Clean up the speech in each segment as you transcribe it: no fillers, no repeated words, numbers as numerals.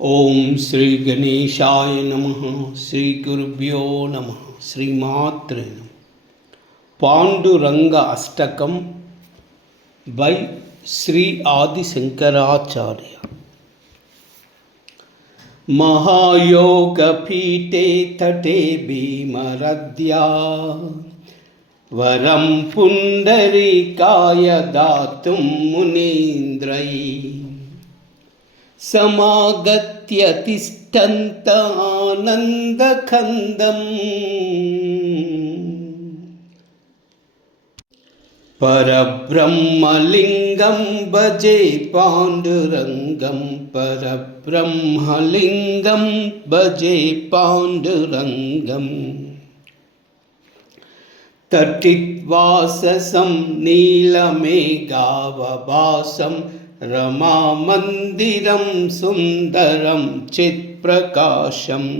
ఓం శ్రీ గణేశాయ నమః. శ్రీ గురుభ్యో నమః. శ్రీమాత్రే నమః. పాండురంగ అష్టకం బై శ్రీ ఆది శంకరాచార్య. మహాయోగపీఠే తటే భీమరద్యా వరం పుండరీకాయ దాతుం మునీంద్రై సమాగత్య తిష్టంత ఆనందఖందం పరబ్రహ్మలింగం భజే పాండురంగం. పరబ్రహ్మలింగం భజే పాండురంగం. తటిద్వాససం నీలమేఘావభాసం రమామందిరం సుందరం చిత్ప్రకాశం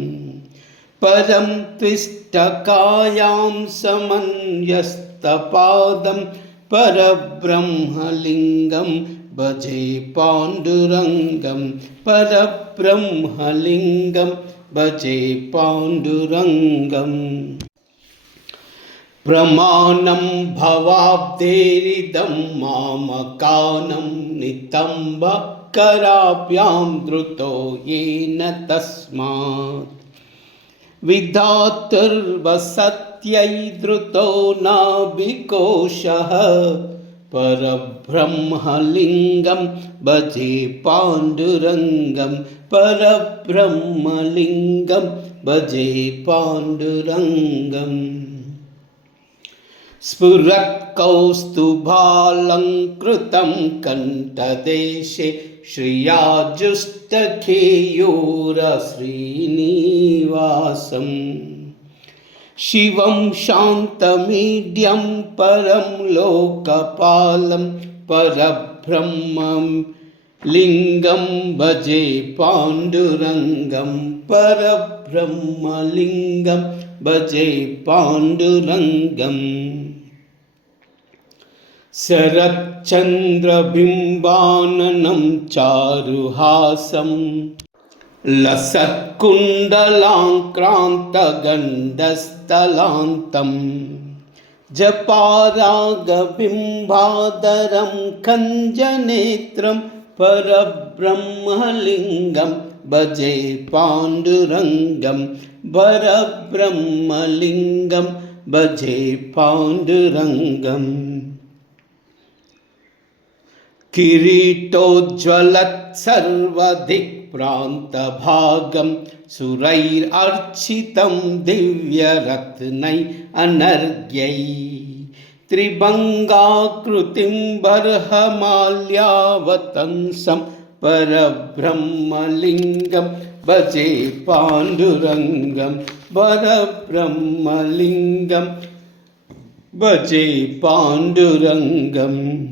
పరం త్విష్టకాయాం సమన్యస్తపాదం పరబ్రహ్మలింగం భజే పాండురంగం. పరబ్రహ్మలింగం భజే పాండురంగం. ప్రమాణం భవాబ్దేరిదం మామకానం నితంబకరాభ్యాం ధృతో येन తస్మాత్ విధాతుర్వసత్యై ధృతో నాభికోశః. పరబ్రహ్మలింగం భజే పాండురంగం. పరబ్రహ్మలింగం భజే పాండురంగం. స్ఫురత్ కౌస్తుభాలంకృతం కంఠదేశే శ్రియాజుష్టకేయూర శ్రీనివాసం శివం శాంతమీడ్యం పరం లోకపాలం పరబ్రహ్మం లింగం భజే పాండురంగం. పరబ్రహ్మలింగం భజే పాండురంగం. శరచ్చంద్రబింబాననం చారుహాసం లసత్కుండలాంక్రాంతగండస్థలాంతం జపారాగబింబాదరం కంజనేత్రం పరబ్రహ్మలింగం భజే పాండురంగం. పరబ్రహ్మలింగం భజే పాండురంగం. కిరీటోజ్వలత్ సర్వదిక్ ప్రాంతభాగం సురైరర్చితం దివ్యరత్నై అనర్ఘ్యై త్రిభంగాకృతిం బర్హమాల్యావతంసం పరబ్రహ్మలింగం భజే పాండురంగం. పరబ్రహ్మలింగం భజే పాండురంగం.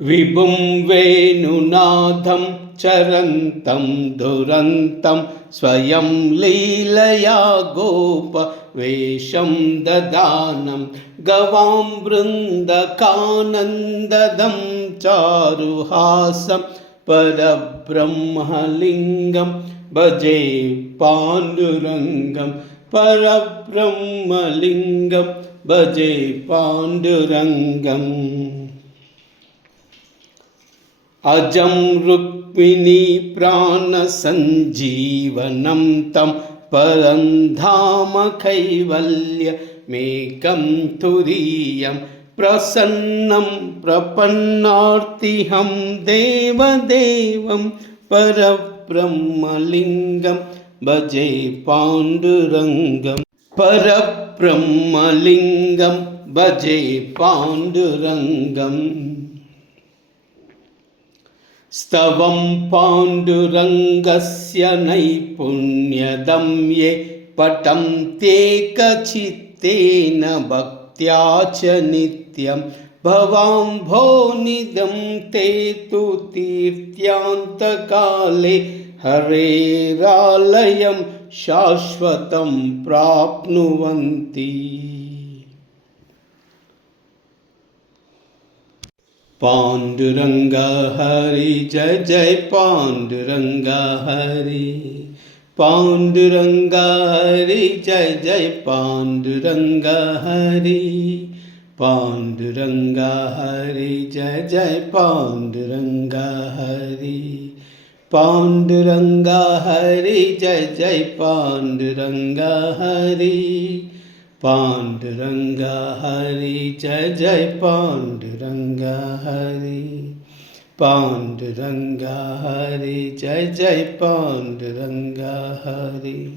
విభుం వేణునాదం చరంతం దురంతం స్వయం లీలయా గోప వేషం దదానం గవాం బృందకానందదం చారుహాసం పరబ్రహ్మలింగం భజే పాండురంగం. పరబ్రహ్మలింగం భజే పాండురంగం. అజం రుక్మిణీ ప్రాణ సంజీవనం తం పరం ధామ కైవల్యమేకం తురీయం ప్రసన్నం ప్రపన్నార్తిహం దేవదేవం. పరబ్రహ్మలింగం భజే పాండురంగం. పరబ్రహ్మలింగం భజే పాండురంగం. స్తవం పాండురంగస్య నైపుణ్యదం యే పఠంత్యేకచిత్తేన భక్త్యా చ నిత్యం భవాంభోనిదం తే తు తీర్థ్యాంతకాలే హరేరాలయం శాశ్వతం ప్రాప్నువంతి. पांडुरंगा हरि जय जय पांडुरंगा हरि। पांडुरंगा हरि जय जय पांडुरंगा हरि। पांडुरंगा हरि जय जय पांडुरंगा हरि। पांडुरंगा हरि जय जय पांडुरंगा हरि। पांडुरंगा हरि जय जय पांडुरंगा हरि। पांडुरंगा हरि जय जय पांडुरंगा हरि।